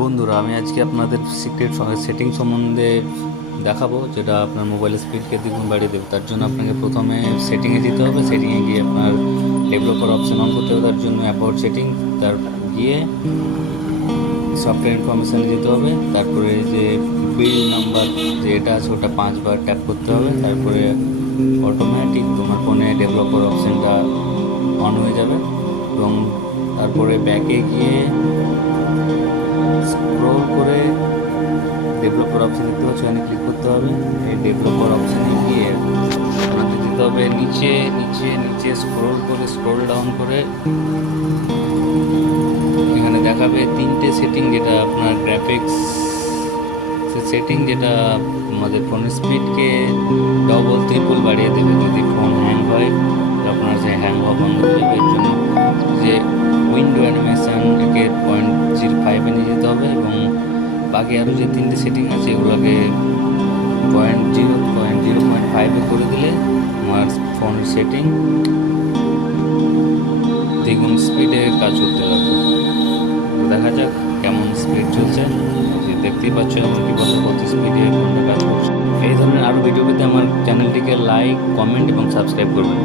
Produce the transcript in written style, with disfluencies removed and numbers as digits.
বন্ধুরা, আমি আজকে আপনাদের সিক্রেট সেটিং সম্বন্ধে দেখাবো, যেটা আপনার মোবাইলের স্পিডকে দ্বিগুণ বাড়িয়ে দেবে। তার জন্য আপনাকে প্রথমে সেটিংয়ে যেতে হবে। সেটিংয়ে গিয়ে আপনার ডেভেলপার অপশন অন করতে হবে। তার জন্য অ্যাবাউট সেটিং, তার গিয়ে সফটওয়্যার ইনফরমেশানে যেতে হবে। তারপরে যে বিল নাম্বার যে এটা আছে ওটা 5বার ট্যাপ করতে হবে। তারপরে অটোমেটিক তোমার ফোনে ডেভেলপার অপশানটা অন হয়ে যাবে। এবং তারপরে ব্যাকে গিয়ে স্ক্রল করে ডেভেলপার অপশান দেখতে পাচ্ছি, ওখানে ক্লিক করতে হবে। এই ডেভেলপার অপশানে গিয়ে আপনাকে যেতে হবে নিচে নিচে নিচে স্ক্রল ডাউন করে এখানে দেখাবে 3টে সেটিং, যেটা আপনার গ্রাফিক্স সেটিং, যেটা আমাদের ফোনের স্পিডকে ডবল ট্রিপল বাড়িয়ে দেবে। যদি ফোন হ্যাং হয় আপনার যে হ্যাং হওয়া বন্ধ হয়ে যাবে। এর জন্য যে উইন্ডো অ্যানিমেশন একে 0.05 নিয়ে যেতে হবে, এবং বাকি আরও যে 3টে সেটিং আছে এগুলোকে 0.5 করে দিলে আমার ফোনের সেটিং দ্বিগুণ স্পিডে কাজ করতে লাগবে। দেখা যাক কেমন স্পিড চলছে। দেখতেই পাচ্ছ আমার কীভাবে কত স্পিডে ফোনটা কাজ করছে। এই ধরনের আরও ভিডিও পেতে আমার চ্যানেলটিকে লাইক, কমেন্ট এবং সাবস্ক্রাইব করবেন।